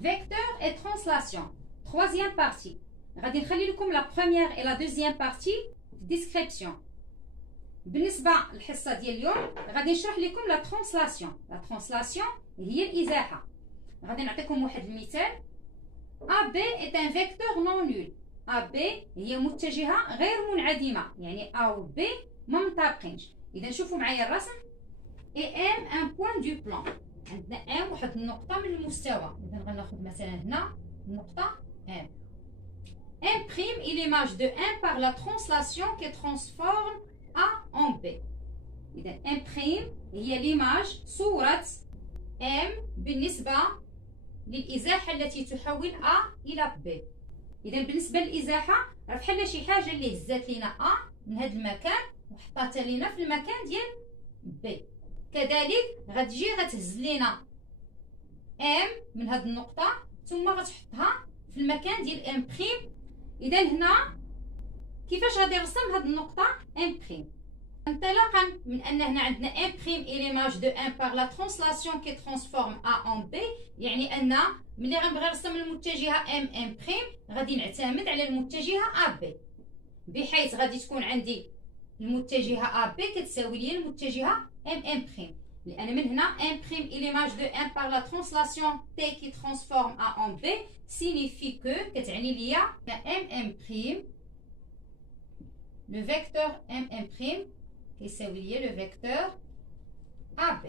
vecteur et translation. Troisième partie. غادي نخلي لكم la première et la deuxième partie description. بالنسبة للحصة ديال اليوم غادي نشرح لكم la translation. La translation هي الإزاحة. غادي نعطيكم واحد المثال. AB est un vecteur non nul. AB هي متجهة غير منعدمة، يعني A و B ما مطابقينش. إذا شوفوا معايا الرسم. Et M un point du plan. عندنا M واحد النقطة من المستوى. إذا غناخد مثلا هنا النقطة M. Imprime l'image de M par la translation qui transforme A en B. إذا imprime هي l'image صورة M بالنسبة للإزاحة التي تحول A إلى B. إذا بالنسبة للإزاحة راه بحال شي حاجة اللي هزات لينا A من هذا المكان وحطاتها لينا في المكان ديال B. كذلك غتجي غتهز لينا M من هذه النقطة ثم غتحطها في المكان ديال امبريم. إذا هنا كيفاش غادي نرسم هذه النقطة امبريم؟ انطلاقا من أن هنا عندنا امبريم ليماج دو M par la translation qui transforme A en B، يعني أن ملي غنبغي نرسم المتجهة M امبريم غادي نعتمد على المتجهة AB، بحيث غادي تكون عندي المتجهة AB كتساوي لي المتجهة M imprime. لأن من هنا imprime l'image de M par la translation T qui transforme A en B signifie que كتعني ليا M imprime le vecteur M imprime كيساوي ليا le vecteur AB.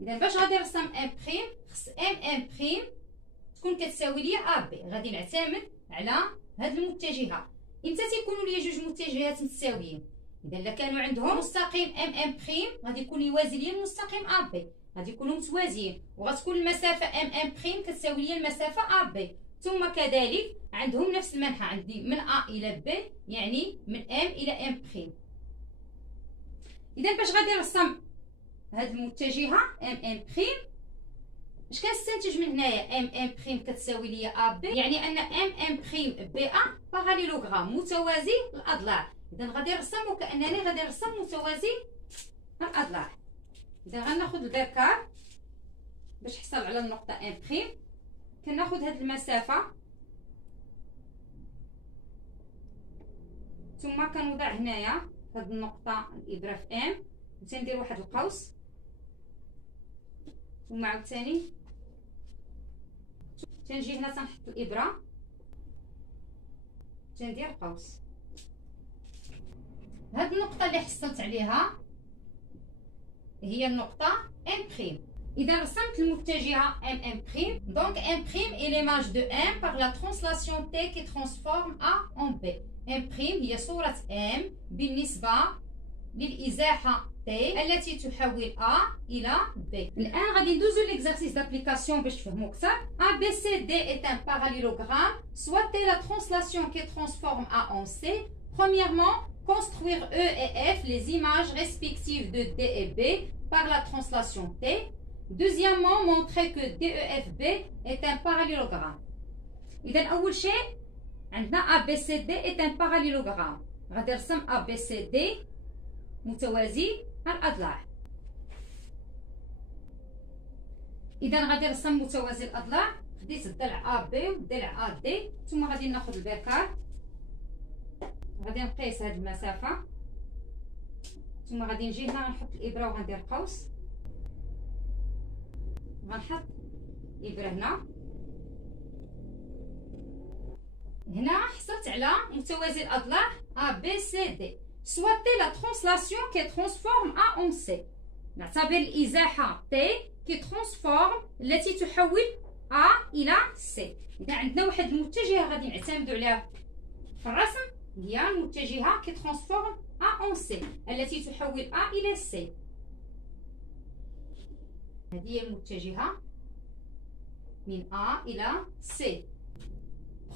إذا باش غادي نرسم imprime خص M imprime تكون كتساوي ليا AB. غادي نعتمد على هاد المتجهة. امتى تيكونوا ليا جوج متجهات متساويين؟ إذا لا كانوا عندهم مستقيم M imprime غادي يكون يوازي ليا المستقيم AB، غادي يكونوا متوازيين وغتكون المسافة M imprime كتساوي ليا المسافة AB. ثم كذلك عندهم نفس المنحى، عندي من A إلى B يعني من M إلى imprime. إذا باش غادي نرسم هاد المتجهة M imprime اش كنستنتج من هنايا؟ M imprime كتساوي ليا AB، يعني أن M imprime BA باراليلوغرام متوازي الأضلاع. إذا غادي نرسم وكأنني غادي نرسم متوازي الأضلاع. إذا غناخد البركار باش نحصل على النقطة امبريم، كناخد هاد المسافة ثم كنوضع هنايا هاد النقطة الإبرة في M وتندير واحد القوس ثم عاوتاني تنجي هنا تنحط الإبرة تندير قوس. هاد النقطة اللي حصلت عليها هي النقطة imprime. إذا رسمت المتجهة M imprime donc imprime est l'image de M par la translation T qui transforme A en B. imprime هي صورة M بالنسبة للإزاحة T التي تحول A إلى B. الآن غادي ندوزو l'exercice d'application باش تفهمو أكثر. ABCD est un parallélogramme soit T la translation qui transforme A en C. Premièrement, construire E et F les images respectives de D et B par la translation T. Deuxièmement, montrer que DEFB est un parallélogramme. إذا أول شيء عندنا ABCD est un parallélogramme. غادي نرسم ABCD متوازي الأضلاع. إذا غادي نرسم متوازي الأضلاع، خديت الضلع AB والضلع AD ثم غادي ناخذ البركار، غادي نقيس هاد المسافة ثم غادي نجي هنا غنحط الإبرة وغندير قوس، غنحط إبرة هنا حصلت على متوازي الأضلاع ABCD. Soit la translation qui transforme A en C. نعتبر الإزاحة T qui transforme التي تحول A إلى C. إذا عندنا واحد المتجهة غادي نعتمدوا عليها في الرسم هي المتجهة qui transforme A en C التي تحول A إلى C. هذه هي المتجهة من A إلى C.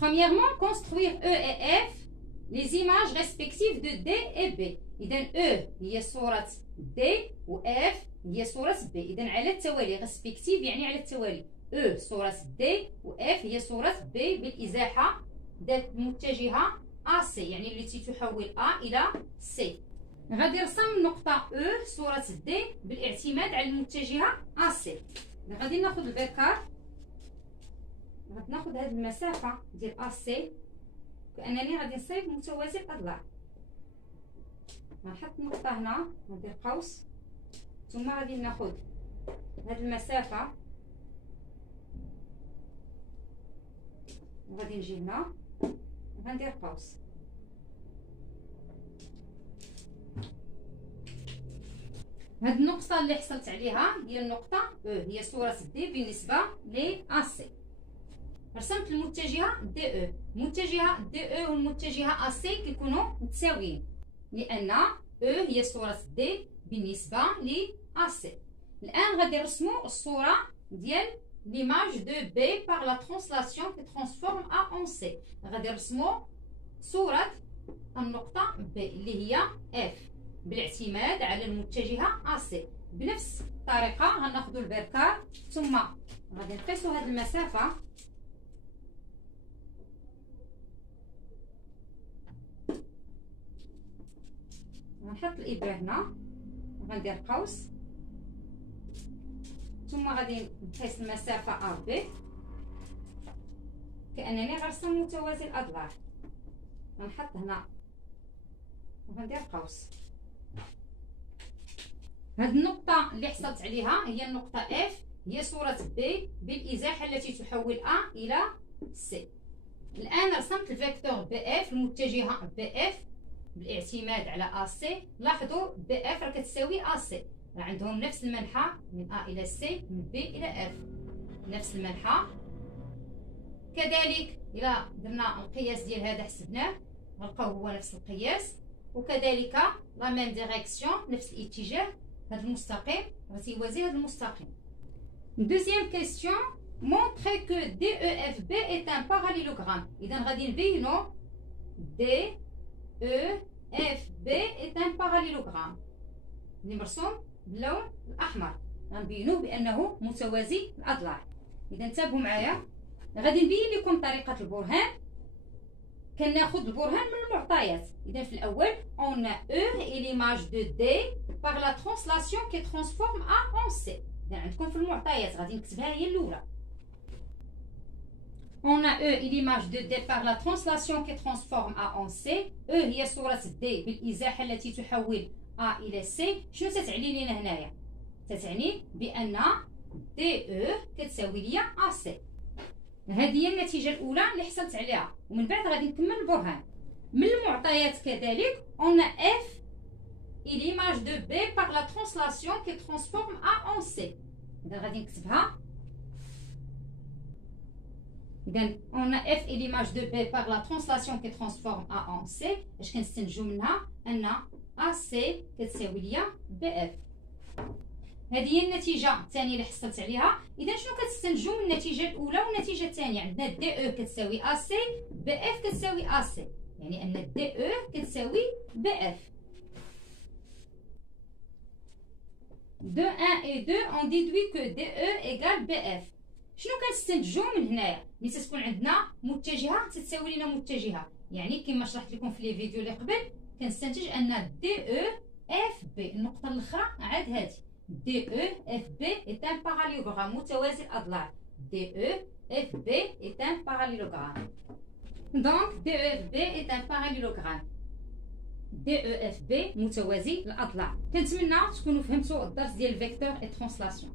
Premièrement, construire E et F les images respectives de D et B. إذا E هي صورة D و F هي صورة B. إذا على التوالي respective يعني على التوالي. E صورة D و F هي صورة B بالإزاحة ذات المتجهة AC يعني التي تحول A إلى C. غادي نرسم النقطة E صورة D بالاعتماد على المتجهة AC. غادي ناخذ البيكار، غادي ناخذ هذه المسافه ديال اسي كانني غادي نصايب متوازي الاضلاع. غنحط نقطه هنا، ندير قوس، ثم غادي ناخذ هذه المسافه وغادي نجي هنا وغندير قوس. هاد النقطه اللي حصلت عليها هي النقطه او، هي صوره دي بالنسبه ل اسي. رسمت المتجهه دي او، متجهه دي او والمتجهه اسي كيكونوا متساويين لان او هي صوره دي بالنسبه ل اسي. الان غادي نرسموا الصوره ديال l'image de B par la translation qui transforme A en C. غادي نرسموا صورة النقطة B اللي هي F بالاعتماد على المتجهة AC. بنفس الطريقة غناخذوا البركار ثم غادي نقيسوا هذه المسافة غنحط الإبرة هنا وغندير قوس، ثم غادي نقيس المسافة ا بي كأنني غنرسم متوازي الأضلاع. غنحط هنا وغندير قوس. هاد النقطة اللي حصلت عليها هي النقطة اف، هي صورة بي بالإزاحة التي تحول ا إلى سي. الآن رسمت الفيكتور بي اف، المتجهة بي اف بالاعتماد على ا سي. لاحظوا بي اف راه كتساوي ا سي، راه عندهم نفس المنحى من A إلى C، من B إلى F، نفس المنحى. كذلك إلا درنا القياس ديال هذا حسبناه غنلقاو هو نفس القياس، وكذلك لا ميم ديريكسيون نفس الاتجاه. هذا المستقيم راه تيوازي هذا المستقيم. دوزيام كيسيون، مونطري كو DEFB est un parallélogramme. إذا غادي نبينو DEFB est un parallélogramme اللي مرسوم باللون الاحمر، غنبينوه بانه متوازي الاضلاع. اذا انتبهوا معايا، غادي نبين لكم طريقه البرهان. كناخذ البرهان من المعطيات. اذا في الاول on a E et l'image de D par la translation qui transforme A en C. اذا عندكم في المعطيات غادي نكتبها هي الاولى. On a E et l'image de D par la translation qui transforme A en C. E هي صوره D بالازاحه التي تحول A إلى C. شنو تتعني لينا هنايا؟ تتعني بأن DE كتساوي ليا AC. هذه هي النتيجة الأولى اللي حصلت عليها، ومن بعد غادي نكمل البرهان. من المعطيات كذلك on a F et l'image de B par la translation qui transforme A en C. إذا غادي نكتبها. إذا on a F et l'image de B par la translation qui transforme A en C. اش كنستنتجو منها؟ أن AC كتساوي ليا BF. هذه هي النتيجة الثانية اللي حصلت عليها. إذا شنو كتستنتجوا من النتيجة الأولى والنتيجة الثانية؟ عندنا DE كتساوي AC، BF كتساوي AC، يعني أن DE كتساوي BF. De 1 et 2 on déduit que DE égale BF. شنو كنستنتجوا من هنايا؟ ملي تكون عندنا متجهة تتساوي لنا متجهة، يعني كما شرحت لكم في لي فيديو اللي قبل كنستنتج ان DEFB النقطة الأخرى عاد هذه DEFB est un parallélogramme متوازي الأضلاع. DEFB est un parallélogramme. Donc DEFB est un parallélogramme. DEFB متوازي الأضلاع. كنتمنى تكونوا فهمتوا الدرس ديال الفيكتور et translation.